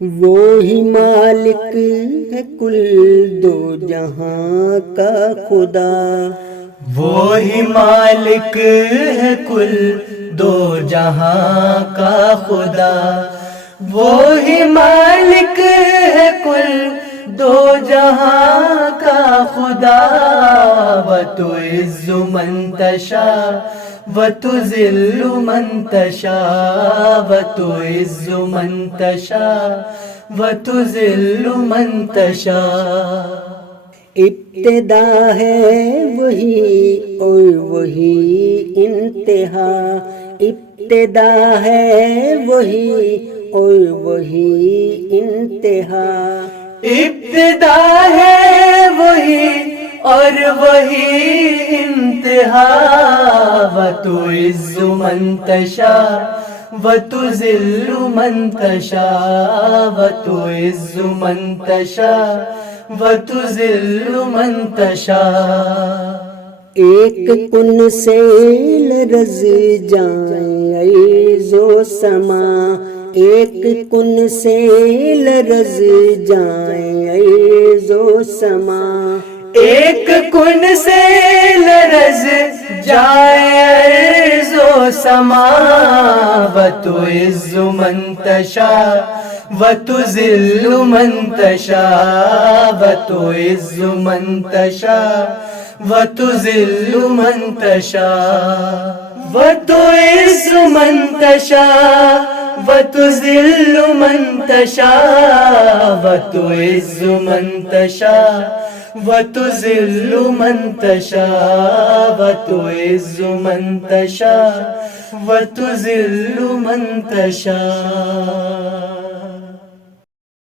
وہی مالک ہے کل دو جہاں کا خدا، وہی مالک ہے کل دو جہاں کا خدا، وہی مالک ہے کل دو جہاں کا خدا، وتعز من تشاء وتذل من تشاء، وتعز من تشاء وتذل من تشاء۔ ابتدا ہے وہی اور وہی انتہا، ابتدا ہے وہی اور وہی انتہا، ابتدا ہے وہی اور وہی انتہا، وتعز من تشاء وتذل من تشاء، وتعز من تشاء وتذل من تشاء۔ ایک کن سے لرز جائیں ارض و سما، ایک کن سے لرز جائیں ارض و سما، ایک کن سے لرز جائے ارض و سما، وتعز من تشاء وتذل من تشاء، وتعز من تشاء وتذل من تشاء، وتعز من تشاء وتذل من تشاء، وتعز من تشاء وتذل من تشاء، وتعز من تشاء وتذل من تشاء۔